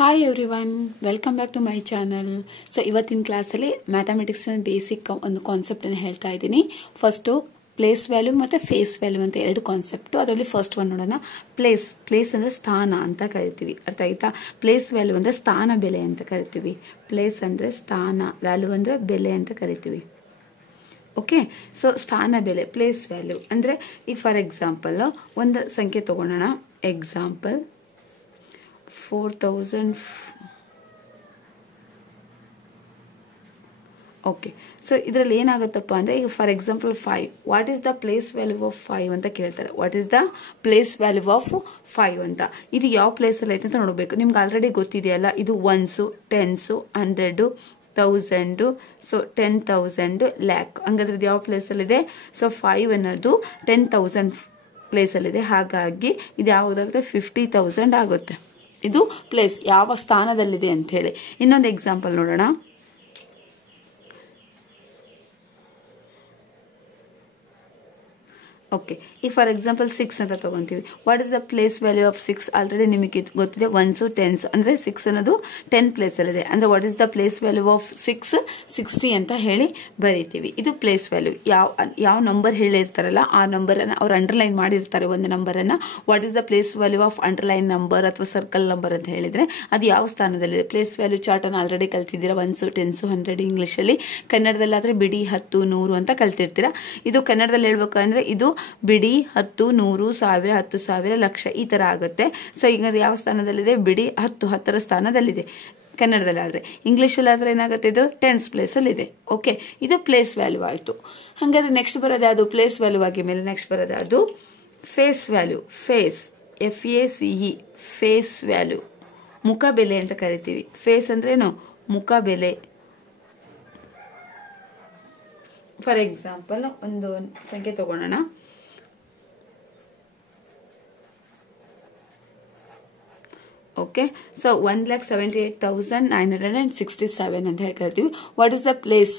Hi everyone, welcome back to my channel. So ಇವತ್ತಿನ ಕ್ಲಾಸಲ್ಲಿ mathematics basic ಒಂದು ಕಾನ್ಸೆಪ್ಟನ್ನು ಹೇಳ್ತಾ ಇದ್ದೀನಿ. ಫಸ್ಟು ಪ್ಲೇಸ್ ವ್ಯಾಲ್ಯೂ ಮತ್ತು ಫೇಸ್ ವ್ಯಾಲ್ಯೂ ಅಂತ ಎರಡು ಕಾನ್ಸೆಪ್ಟು. ಅದರಲ್ಲಿ ಫಸ್ಟ್ ಒನ್ ನೋಡೋಣ. ಪ್ಲೇಸ್ ಅಂದರೆ ಸ್ಥಾನ ಅಂತ ಕರಿತೀವಿ, ಅರ್ಥ ಆಯ್ತಾ? ಪ್ಲೇಸ್ ವ್ಯಾಲ್ಯೂ ಅಂದರೆ ಸ್ಥಾನ ಬೆಲೆ ಅಂತ ಕರಿತೀವಿ. ಪ್ಲೇಸ್ ಅಂದರೆ ಸ್ಥಾನ, ವ್ಯಾಲ್ಯೂ ಅಂದರೆ ಬೆಲೆ ಅಂತ ಕರಿತೀವಿ. ಓಕೆ, ಸೊ ಸ್ಥಾನ ಬೆಲೆ, ಪ್ಲೇಸ್ ವ್ಯಾಲ್ಯೂ ಅಂದರೆ ಈಗ ಫಾರ್ ಎಕ್ಸಾಂಪಲ್ ಒಂದು ಸಂಖ್ಯೆ ತಗೊಳ್ಳೋಣ. ಎಕ್ಸಾಂಪಲ್ 4000. ಓಕೆ, ಸೊ ಇದರಲ್ಲಿ ಏನಾಗುತ್ತಪ್ಪ ಅಂದರೆ ಈಗ for example 5, what is the place value of 5 ಅಂತ ಕೇಳ್ತಾರೆ. What is the place value of 5 ಅಂತ. ಇದು ಯಾವ ಪ್ಲೇಸಲ್ಲಿ ಐತೆ ಅಂತ ನೋಡಬೇಕು. ನಿಮ್ಗೆ ಆಲ್ರೆಡಿ ಗೊತ್ತಿದೆಯಲ್ಲ, ಇದು ಒನ್ಸು, ಟೆನ್ಸು, 100, 1000, ಸೊ 10,000, ಲ್ಯಾಕ್. ಹಂಗಾದ್ರೆ ಇದು ಯಾವ ಪ್ಲೇಸಲ್ಲಿದೆ? ಸೊ 5 ಅನ್ನೋದು 10,000 ಪ್ಲೇಸಲ್ಲಿದೆ. ಹಾಗಾಗಿ ಇದು ಯಾವುದಾಗುತ್ತೆ? 50,000 ಆಗುತ್ತೆ. ಇದು ಪ್ಲೇಸ್ ಯಾವ ಸ್ಥಾನದಲ್ಲಿದೆ ಅಂತ ಹೇಳಿ. ಇನ್ನೊಂದು ಎಕ್ಸಾಂಪಲ್ ನೋಡೋಣ. ಓಕೆ, ಈಗ ಫಾರ್ ಎಕ್ಸಾಂಪಲ್ 6 ಅಂತ ತಗೊಂತೀವಿ. What is the place value of 6? Already ನಿಮಗೆ ಗೊತ್ತಿದೆ, ಒನ್ಸು, ಟೆನ್ಸ್. ಅಂದರೆ 6 ಅನ್ನೋದು 10 ಪ್ಲೇಸಲ್ಲಿದೆ. ಅಂದರೆ what is the place value of 6? 60 ಅಂತ ಹೇಳಿ ಬರೀತೀವಿ. ಇದು ಪ್ಲೇಸ್ ವ್ಯಾಲ್ಯೂ. ಯಾವ ನಂಬರ್ ಹೇಳಿರ್ತಾರಲ್ಲ ಆ ನಂಬರನ್ನು ಅವ್ರು ಅಂಡರ್ಲೈನ್ ಮಾಡಿರ್ತಾರೆ, ಒಂದು ನಂಬರನ್ನು. What is the place value of underline number ಅಥವಾ ಸರ್ಕಲ್ ನಂಬರ್ ಅಂತ ಹೇಳಿದರೆ ಅದು ಯಾವ ಸ್ಥಾನದಲ್ಲಿದೆ? ಪ್ಲೇಸ್ ವ್ಯಾಲ್ಯೂ ಚಾರ್ಟನ್ನು ಆಲ್ರೆಡಿ ಕಲ್ತಿದ್ದೀರಾ. ಒನ್ಸು, ಟೆನ್ಸು, 100 ಇಂಗ್ಲೀಷಲ್ಲಿ. ಕನ್ನಡದಲ್ಲಾದರೆ ಬಿಡಿ, 10, 100 ಅಂತ ಕಲ್ತಿರ್ತೀರಾ. ಇದು ಕನ್ನಡದಲ್ಲಿ ಹೇಳ್ಬೇಕಂದ್ರೆ ಇದು ಬಿಡಿ, 10, 100, 1000, 10,000, ಲಕ್ಷ, ಈ ತರ ಆಗುತ್ತೆ. ಸೊ ಈಗ ಯಾವ ಸ್ಥಾನದಲ್ಲಿದೆ? ಬಿಡಿ 10ರ ಸ್ಥಾನದಲ್ಲಿದೆ ಕನ್ನಡದಲ್ಲಾದ್ರೆ. ಇಂಗ್ಲಿಷಲ್ಲಾದ್ರೆ ಏನಾಗುತ್ತೆ? ಇದು 10th ಪ್ಲೇಸಲ್ಲಿದೆ. ಓಕೆ, ಇದು ಪ್ಲೇಸ್ ವ್ಯಾಲ್ಯೂ ಆಯಿತು. ಹಾಗಾದ್ರೆ ನೆಕ್ಸ್ಟ್ ಬರೋದು ಅದು ಪ್ಲೇಸ್ ವ್ಯಾಲ್ಯೂ ಆಗಿ ಮೇಲೆ ನೆಕ್ಸ್ಟ್ ಬರೋದು ಅದು face value. Face, FACE, face value, ಮುಖ ಬೆಲೆ ಅಂತ ಕರಿತೀವಿ. ಫೇಸ್ ಅಂದ್ರೇನು? ಮುಖ ಬೆಲೆ. ಫಾರ್ ಎಕ್ಸಾಂಪಲ್ ಒಂದು ಸಂಖ್ಯೆ ತಗೊಳ್ಳೋಣ. ಓಕೆ, ಸೊ 1,78,967 ಅಂತ ಹೇಳಿ ಕರಿತೀವಿ. What is the place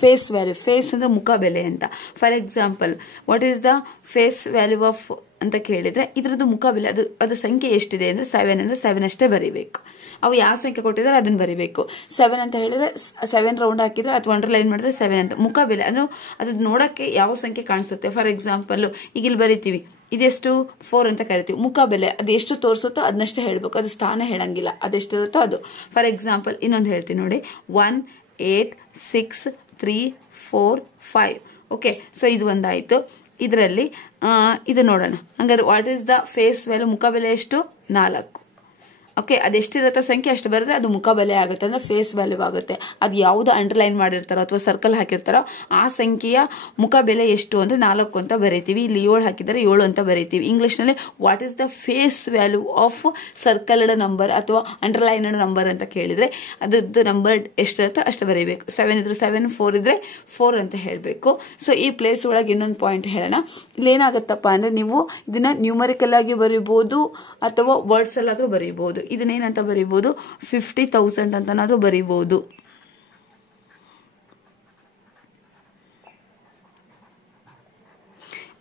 face value? Face ಅಂದ್ರೆ ಮುಖ ಬೆಲೆ ಅಂತ. For example what is the face value of ಅಂತ ಕೇಳಿದ್ರೆ ಇದ್ರದ್ದು ಮುಖ ಬೆಲೆ ಅದು ಸಂಖ್ಯೆ ಎಷ್ಟಿದೆ ಅಂದ್ರೆ 7 ಅಂದ್ರೆ 7 ಅಷ್ಟೇ ಬರೀಬೇಕು. ಅವು ಯಾವ ಸಂಖ್ಯೆ ಕೊಟ್ಟಿದ್ದಾರೆ ಅದನ್ನ ಬರೀಬೇಕು. 7 ಅಂತ ಹೇಳಿದ್ರೆ 7 ರೌಂಡ್ ಹಾಕಿದ್ರೆ ಅಥವಾ ಅಂಡರ್ಲೈನ್ ಮಾಡಿದ್ರೆ 7 ಅಂತ. ಮುಖ ಬೆಲೆ ಅಂದ್ರೆ ಅದು ನೋಡಕ್ಕೆ ಯಾವ ಸಂಖ್ಯೆ ಕಾಣಿಸುತ್ತೆ. ಫಾರ್ ಎಕ್ಸಾಂಪಲ್ ಈಗ ಇಲ್ಲಿ ಬರೀತೀವಿ, ಇದೆಷ್ಟು? 4 ಅಂತ ಕರಿತೀವಿ. ಮುಖ ಬೆಲೆ ಅದು ಎಷ್ಟು ತೋರಿಸುತ್ತೋ ಅದನ್ನಷ್ಟೇ ಹೇಳ್ಬೇಕು, ಅದು ಸ್ಥಾನ ಹೇಳಂಗಿಲ್ಲ. ಅದೆಷ್ಟಿರುತ್ತೋ ಅದು. ಫಾರ್ ಎಕ್ಸಾಂಪಲ್ ಇನ್ನೊಂದು ಹೇಳ್ತೀನಿ ನೋಡಿ. 1, 8, 6, 3, 4, 5. ಓಕೆ, ಸೊ ಇದು ಒಂದಾಯ್ತು. ಇದರಲ್ಲಿ ಇದು ನೋಡೋಣ. ಹಂಗಾದ್ರೆ what is the face value? ಮುಖ ಬೆಲೆ ಎಷ್ಟು? 4. ಓಕೆ, ಅದೆಷ್ಟಿರುತ್ತೋ ಸಂಖ್ಯೆ ಅಷ್ಟು ಬರೆದ್ರೆ ಅದು ಮುಖ ಬೆಲೆ ಆಗುತ್ತೆ, ಅಂದ್ರೆ ಫೇಸ್ ವ್ಯಾಲ್ಯೂ ಆಗುತ್ತೆ. ಅದು ಯಾವುದು ಅಂಡರ್ಲೈನ್ ಮಾಡಿರ್ತಾರೋ ಅಥವಾ ಸರ್ಕಲ್ ಹಾಕಿರ್ತಾರೋ ಆ ಸಂಖ್ಯೆಯ ಮುಖ ಬೆಲೆ ಎಷ್ಟು ಅಂದ್ರೆ 4 ಅಂತ ಬರೀತೀವಿ. ಇಲ್ಲಿ 7 ಹಾಕಿದರೆ 7 ಅಂತ ಬರೀತೀವಿ. ಇಂಗ್ಲಿಷ್ನಲ್ಲಿ what is the face value of circled number ಅಥವಾ ಅಂಡರ್ಲೈನ್ಡ್ ನಂಬರ್ ಅಂತ ಕೇಳಿದ್ರೆ ಅದರದ್ದು ನಂಬರ್ ಎಷ್ಟಿರುತ್ತೋ ಅಷ್ಟು ಬರೀಬೇಕು. 7 ಇದ್ರೆ 7, 4 ಇದ್ರೆ 4 ಅಂತ ಹೇಳಬೇಕು. ಸೊ ಈ ಪ್ಲೇಸ್ ಒಳಗೆ ಇನ್ನೊಂದು ಪಾಯಿಂಟ್ ಹೇಳೋಣ. ಇಲ್ಲಿ ಏನಾಗುತ್ತಪ್ಪ ಅಂದ್ರೆ ನೀವು ಇದನ್ನ ನ್ಯೂಮರಿಕಲ್ ಆಗಿ ಬರೀಬಹುದು ಅಥವಾ ವರ್ಡ್ಸ್ ಅಲ್ಲಾದ್ರೂ ಬರೀಬಹುದು. ಇದನ್ನೇನಂತ ಬರೀಬಹುದು? 50,000 ಅಂತನಾದ್ರೂ ಬರೀಬಹುದು.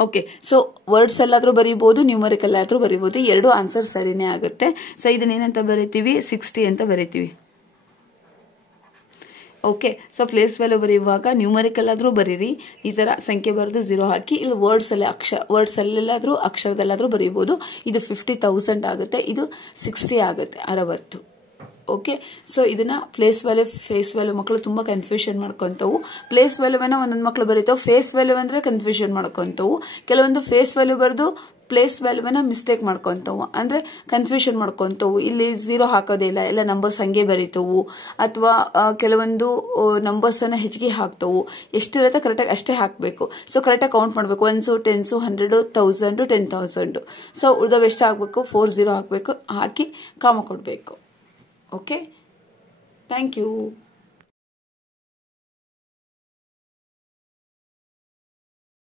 ಓಕೆ, ಸೊ ವರ್ಡ್ಸ್ ಎಲ್ಲಾದ್ರೂ ಬರೀಬಹುದು, ನ್ಯೂಮರಿಕಲ್ ಆದ್ರೂ ಬರೀಬಹುದು. ಎರಡು ಆನ್ಸರ್ ಸರಿನೇ ಆಗುತ್ತೆ. ಸೊ ಇದನ್ನೇನಂತ ಬರೀತೀವಿ? 60 ಅಂತ ಬರೀತೀವಿ. ಓಕೆ, ಸೊ ಪ್ಲೇಸ್ ವ್ಯಾಲ್ಯೂ ಬರೆಯುವಾಗ ನ್ಯೂಮರಿಕಲ್ ಆದ್ರೂ ಬರೀರಿ, ಈ ತರ ಸಂಖ್ಯೆ ಬರೆದು 0 ಹಾಕಿ. ಇಲ್ಲಿ ವರ್ಡ್ಸ್ ಅಲ್ಲೆಲ್ಲಾದ್ರೂ ಅಕ್ಷರದಲ್ಲಾದ್ರೂ ಬರೀಬಹುದು. ಇದು 50,000 ಆಗುತ್ತೆ, ಇದು 60 ಆಗುತ್ತೆ, 60. ಓಕೆ, ಸೊ ಇದನ್ನ ಪ್ಲೇಸ್ ವ್ಯಾಲ್ಯೂ ಫೇಸ್ ವ್ಯಾಲ್ಯೂ ಮಕ್ಕಳು ತುಂಬಾ ಕನ್ಫ್ಯೂಷನ್ ಮಾಡ್ಕೊಂತವು. ಪ್ಲೇಸ್ ವ್ಯಾಲ್ಯೂವನ್ನ ಒಂದೊಂದು ಮಕ್ಕಳು ಬರೀತಾವೆ, ಫೇಸ್ ವ್ಯಾಲ್ಯೂ ಅಂದ್ರೆ ಕನ್ಫ್ಯೂಷನ್ ಮಾಡ್ಕೊಂತವು. ಕೆಲವೊಂದು ಫೇಸ್ ವ್ಯಾಲ್ಯೂ ಬರೆದು ಪ್ಲೇಸ್ ವ್ಯಾಲ್ಯೂವನ್ನ ಮಿಸ್ಟೇಕ್ ಮಾಡ್ಕೊಂತವು, ಅಂದ್ರೆ ಕನ್ಫ್ಯೂಷನ್ ಮಾಡ್ಕೊಂತವು. ಇಲ್ಲಿ 0 ಹಾಕೋದೇ ಇಲ್ಲ, ಎಲ್ಲ ನಂಬರ್ಸ್ ಹಂಗೆ ಬರೀತವು. ಅಥವಾ ಕೆಲವೊಂದು ನಂಬರ್ಸ್ ಅನ್ನ ಹೆಚ್ಚಿಗೆ ಹಾಕ್ತವು. ಎಷ್ಟಿರುತ್ತೆ ಕರೆಕ್ಟಾಗಿ ಅಷ್ಟೇ ಹಾಕಬೇಕು. ಸೊ ಕರೆಕ್ಟಾಗಿ ಕೌಂಟ್ ಮಾಡಬೇಕು. 1, 10, 100, 1000, 10,000. ಸೊ ಉಳಿದವು ಎಷ್ಟು ಹಾಕಬೇಕು? 4 0 ಹಾಕಬೇಕು, ಹಾಕಿ ಕಾಮ ಕೊಡಬೇಕು. Okay, thank you.